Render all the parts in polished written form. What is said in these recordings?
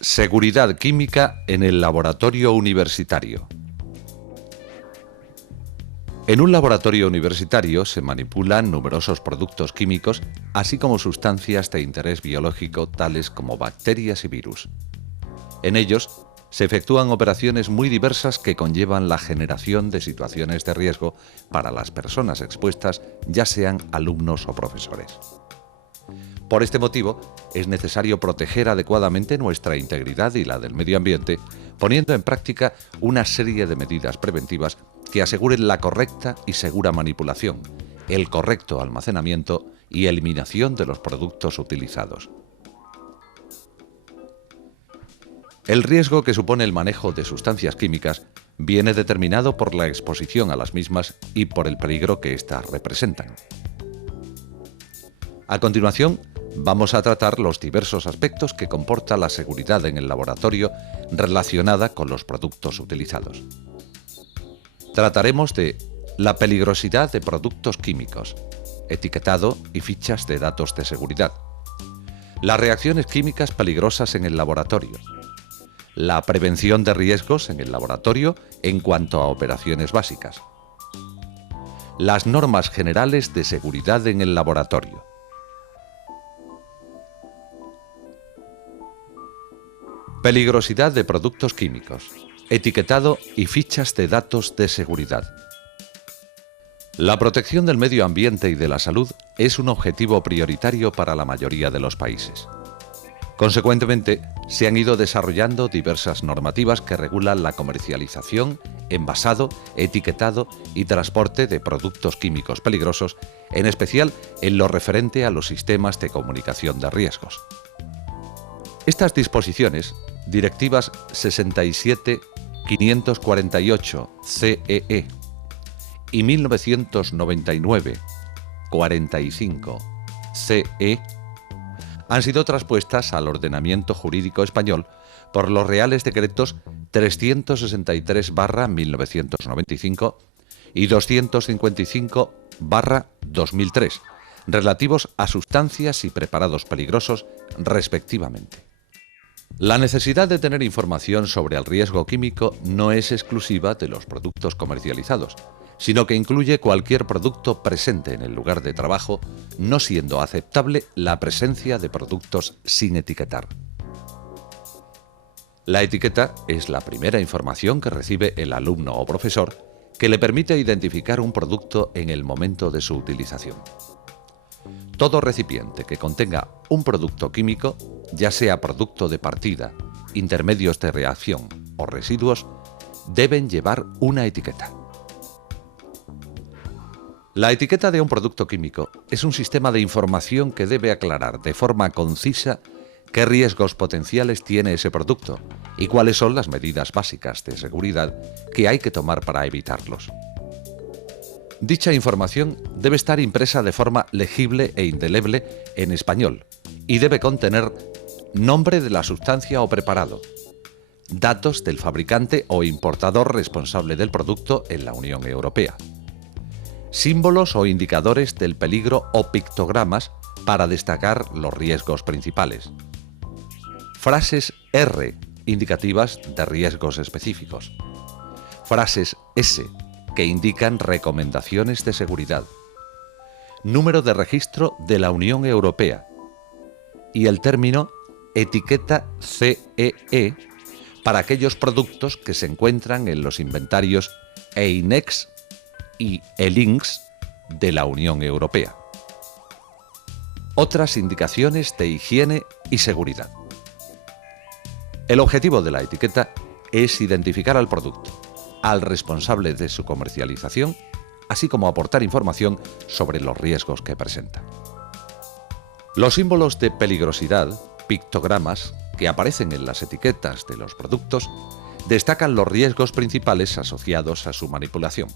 Seguridad química en el laboratorio universitario. En un laboratorio universitario se manipulan numerosos productos químicos, así como sustancias de interés biológico tales como bacterias y virus. En ellos se efectúan operaciones muy diversas que conllevan la generación de situaciones de riesgo para las personas expuestas, ya sean alumnos o profesores. Por este motivo, es necesario proteger adecuadamente nuestra integridad y la del medio ambiente, poniendo en práctica una serie de medidas preventivas que aseguren la correcta y segura manipulación, el correcto almacenamiento y eliminación de los productos utilizados. El riesgo que supone el manejo de sustancias químicas viene determinado por la exposición a las mismas y por el peligro que éstas representan. A continuación, vamos a tratar los diversos aspectos que comporta la seguridad en el laboratorio relacionada con los productos utilizados. Trataremos de la peligrosidad de productos químicos, etiquetado y fichas de datos de seguridad, las reacciones químicas peligrosas en el laboratorio, la prevención de riesgos en el laboratorio en cuanto a operaciones básicas, las normas generales de seguridad en el laboratorio. Peligrosidad de productos químicos, etiquetado y fichas de datos de seguridad. La protección del medio ambiente y de la salud es un objetivo prioritario para la mayoría de los países. Consecuentemente, se han ido desarrollando diversas normativas que regulan la comercialización, envasado, etiquetado y transporte de productos químicos peligrosos, en especial en lo referente a los sistemas de comunicación de riesgos. Estas disposiciones, Directivas 67/548/CEE y 1999/45/CE, han sido traspuestas al ordenamiento jurídico español por los Reales Decretos 363/1995 y 255/2003, relativos a sustancias y preparados peligrosos, respectivamente. La necesidad de tener información sobre el riesgo químico no es exclusiva de los productos comercializados, sino que incluye cualquier producto presente en el lugar de trabajo, no siendo aceptable la presencia de productos sin etiquetar. La etiqueta es la primera información que recibe el alumno o profesor que le permite identificar un producto en el momento de su utilización. Todo recipiente que contenga un producto químico, ya sea producto de partida, intermedios de reacción o residuos, deben llevar una etiqueta. La etiqueta de un producto químico es un sistema de información que debe aclarar de forma concisa qué riesgos potenciales tiene ese producto y cuáles son las medidas básicas de seguridad que hay que tomar para evitarlos. Dicha información debe estar impresa de forma legible e indeleble en español y debe contener nombre de la sustancia o preparado, datos del fabricante o importador responsable del producto en la Unión Europea, símbolos o indicadores del peligro o pictogramas para destacar los riesgos principales, frases R indicativas de riesgos específicos, frases S que indican recomendaciones de seguridad, número de registro de la Unión Europea y el término etiqueta CEE para aquellos productos que se encuentran en los inventarios EINEX y ELINX de la Unión Europea. Otras indicaciones de higiene y seguridad. El objetivo de la etiqueta es identificar al producto, al responsable de su comercialización, así como aportar información sobre los riesgos que presenta. Los símbolos de peligrosidad, pictogramas, que aparecen en las etiquetas de los productos, destacan los riesgos principales asociados a su manipulación.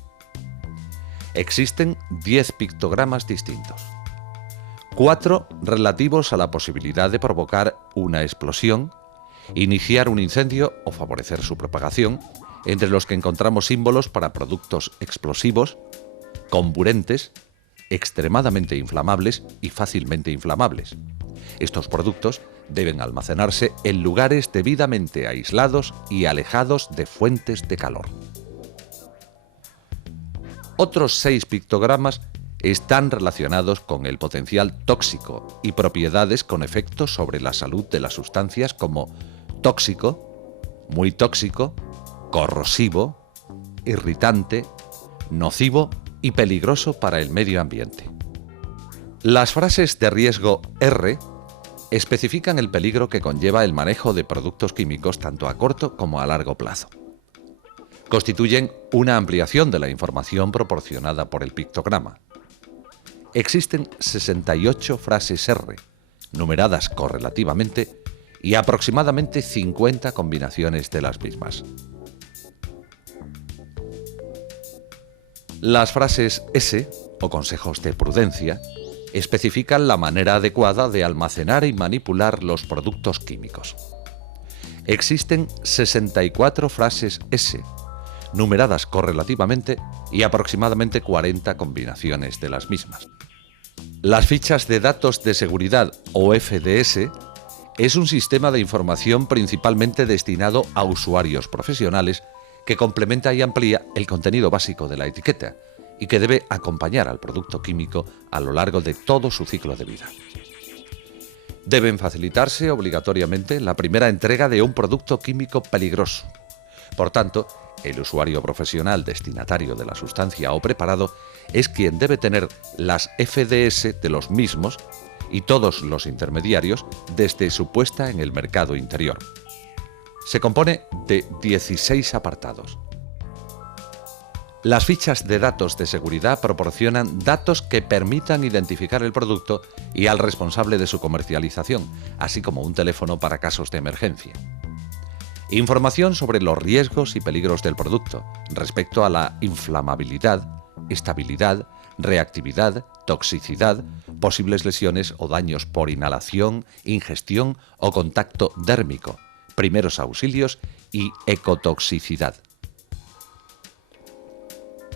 Existen 10 pictogramas distintos. 4 relativos a la posibilidad de provocar una explosión, iniciar un incendio o favorecer su propagación, entre los que encontramos símbolos para productos explosivos, comburentes, extremadamente inflamables y fácilmente inflamables. Estos productos Deben almacenarse en lugares debidamente aislados y alejados de fuentes de calor. Otros 6 pictogramas están relacionados con el potencial tóxico y propiedades con efectos sobre la salud de las sustancias como tóxico, muy tóxico, corrosivo, irritante, nocivo y peligroso para el medio ambiente. Las frases de riesgo R especifican el peligro que conlleva el manejo de productos químicos tanto a corto como a largo plazo. Constituyen una ampliación de la información proporcionada por el pictograma. Existen 68 frases R, numeradas correlativamente, y aproximadamente 50 combinaciones de las mismas. Las frases S, o consejos de prudencia, especifican la manera adecuada de almacenar y manipular los productos químicos. Existen 64 frases S, numeradas correlativamente, y aproximadamente 40 combinaciones de las mismas. Las fichas de datos de seguridad, o FDS, es un sistema de información principalmente destinado a usuarios profesionales que complementa y amplía el contenido básico de la etiqueta y que debe acompañar al producto químico a lo largo de todo su ciclo de vida. Deben facilitarse obligatoriamente la primera entrega de un producto químico peligroso. Por tanto, el usuario profesional destinatario de la sustancia o preparado es quien debe tener las FDS de los mismos y todos los intermediarios desde su puesta en el mercado interior. Se compone de 16 apartados. Las fichas de datos de seguridad proporcionan datos que permitan identificar el producto y al responsable de su comercialización, así como un teléfono para casos de emergencia. Información sobre los riesgos y peligros del producto respecto a la inflamabilidad, estabilidad, reactividad, toxicidad, posibles lesiones o daños por inhalación, ingestión o contacto dérmico, primeros auxilios y ecotoxicidad.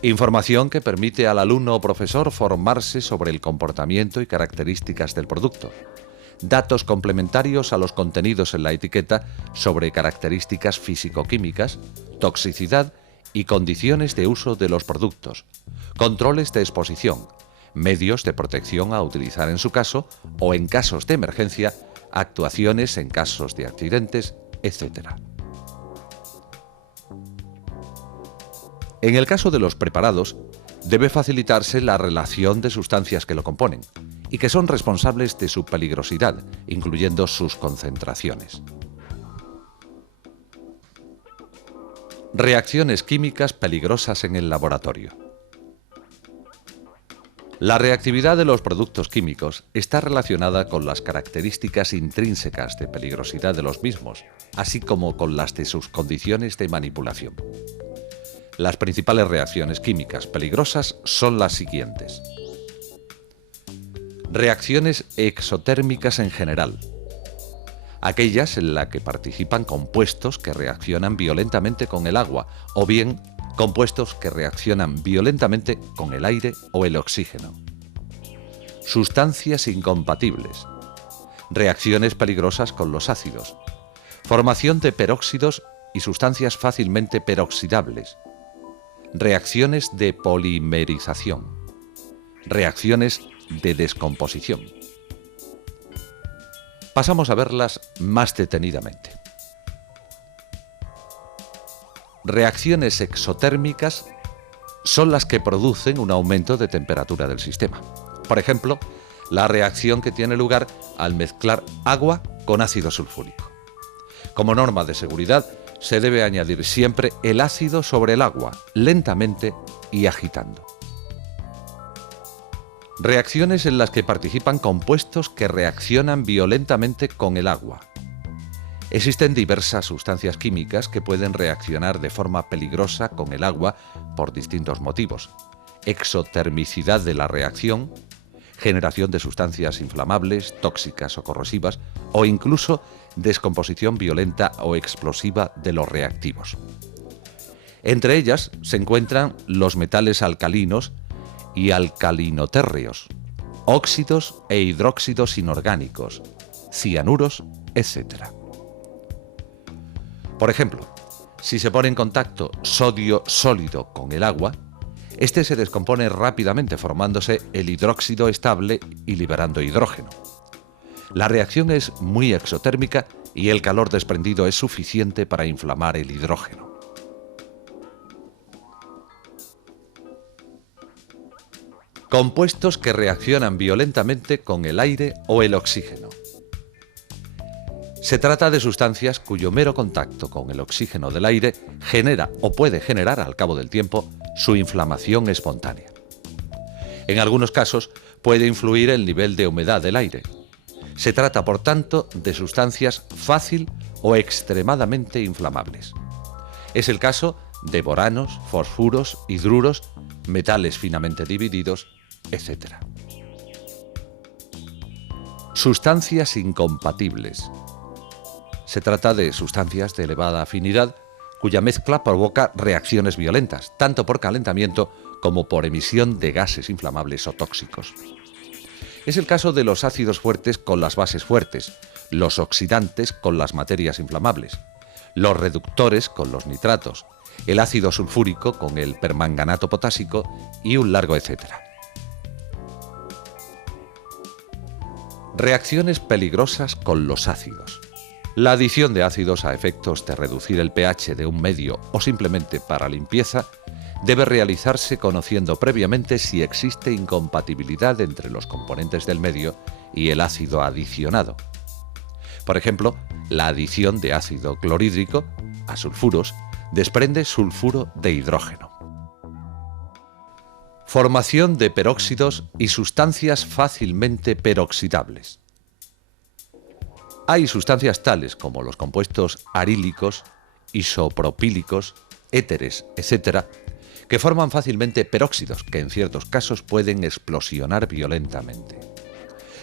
Información que permite al alumno o profesor formarse sobre el comportamiento y características del producto. Datos complementarios a los contenidos en la etiqueta sobre características físico-químicas, toxicidad y condiciones de uso de los productos, controles de exposición, medios de protección a utilizar en su caso o en casos de emergencia, actuaciones en casos de accidentes, etc. En el caso de los preparados, debe facilitarse la relación de sustancias que lo componen y que son responsables de su peligrosidad, incluyendo sus concentraciones. Reacciones químicas peligrosas en el laboratorio. La reactividad de los productos químicos está relacionada con las características intrínsecas de peligrosidad de los mismos, así como con las de sus condiciones de manipulación. Las principales reacciones químicas peligrosas son las siguientes. Reacciones exotérmicas en general. Aquellas en las que participan compuestos que reaccionan violentamente con el agua o bien compuestos que reaccionan violentamente con el aire o el oxígeno. Sustancias incompatibles. Reacciones peligrosas con los ácidos. Formación de peróxidos y sustancias fácilmente peroxidables. Reacciones de polimerización. Reacciones de descomposición. Pasamos a verlas más detenidamente. Reacciones exotérmicas son las que producen un aumento de temperatura del sistema. Por ejemplo, la reacción que tiene lugar al mezclar agua con ácido sulfúrico. Como norma de seguridad, se debe añadir siempre el ácido sobre el agua, lentamente y agitando. Reacciones en las que participan compuestos que reaccionan violentamente con el agua. Existen diversas sustancias químicas que pueden reaccionar de forma peligrosa con el agua por distintos motivos. Exotermicidad de la reacción, generación de sustancias inflamables, tóxicas o corrosivas, o incluso descomposición violenta o explosiva de los reactivos. Entre ellas se encuentran los metales alcalinos y alcalinotérreos, óxidos e hidróxidos inorgánicos, cianuros etc. Por ejemplo, si se pone en contacto sodio sólido con el agua, este se descompone rápidamente formándose el hidróxido estable y liberando hidrógeno. La reacción es muy exotérmica y el calor desprendido es suficiente para inflamar el hidrógeno. Compuestos que reaccionan violentamente con el aire o el oxígeno. Se trata de sustancias cuyo mero contacto con el oxígeno del aire genera o puede generar al cabo del tiempo su inflamación espontánea. En algunos casos puede influir el nivel de humedad del aire. Se trata, por tanto, de sustancias fácil o extremadamente inflamables. Es el caso de boranos, fosfuros, hidruros, metales finamente divididos, etc. Sustancias incompatibles. Se trata de sustancias de elevada afinidad cuya mezcla provoca reacciones violentas, tanto por calentamiento como por emisión de gases inflamables o tóxicos. Es el caso de los ácidos fuertes con las bases fuertes, los oxidantes con las materias inflamables, los reductores con los nitratos, el ácido sulfúrico con el permanganato potásico y un largo etcétera. Reacciones peligrosas con los ácidos. La adición de ácidos a efectos de reducir el pH de un medio o simplemente para limpieza debe realizarse conociendo previamente si existe incompatibilidad entre los componentes del medio y el ácido adicionado. Por ejemplo, la adición de ácido clorhídrico a sulfuros desprende sulfuro de hidrógeno. Formación de peróxidos y sustancias fácilmente peroxidables. Hay sustancias tales como los compuestos arílicos, isopropílicos, éteres, etc., que forman fácilmente peróxidos que en ciertos casos pueden explosionar violentamente.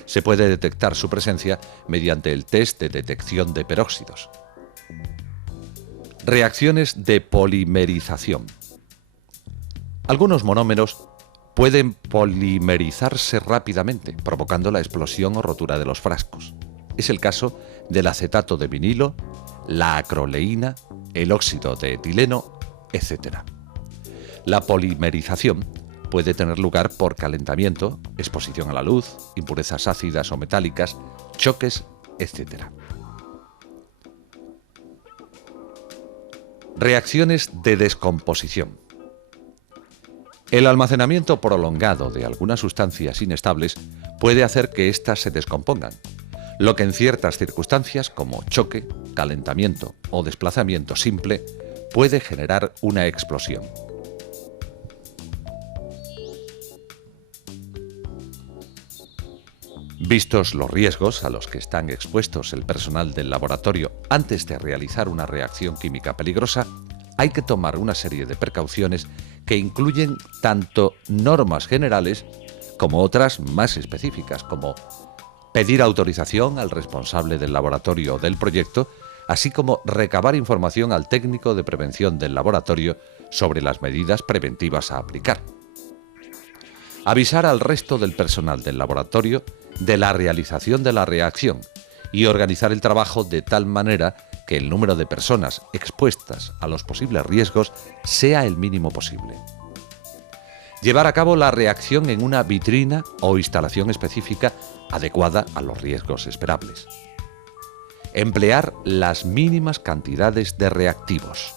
Se puede detectar su presencia mediante el test de detección de peróxidos. Reacciones de polimerización. Algunos monómeros pueden polimerizarse rápidamente, provocando la explosión o rotura de los frascos. Es el caso del acetato de vinilo, la acroleína, el óxido de etileno, etc. La polimerización puede tener lugar por calentamiento, exposición a la luz, impurezas ácidas o metálicas, choques, etc. Reacciones de descomposición. El almacenamiento prolongado de algunas sustancias inestables puede hacer que éstas se descompongan, lo que en ciertas circunstancias, como choque, calentamiento o desplazamiento simple, puede generar una explosión. Vistos los riesgos a los que están expuestos el personal del laboratorio antes de realizar una reacción química peligrosa, hay que tomar una serie de precauciones que incluyen tanto normas generales como otras más específicas, como pedir autorización al responsable del laboratorio o del proyecto, así como recabar información al técnico de prevención del laboratorio sobre las medidas preventivas a aplicar. Avisar al resto del personal del laboratorio de la realización de la reacción y organizar el trabajo de tal manera que el número de personas expuestas a los posibles riesgos sea el mínimo posible. Llevar a cabo la reacción en una vitrina o instalación específica adecuada a los riesgos esperables. Emplear las mínimas cantidades de reactivos.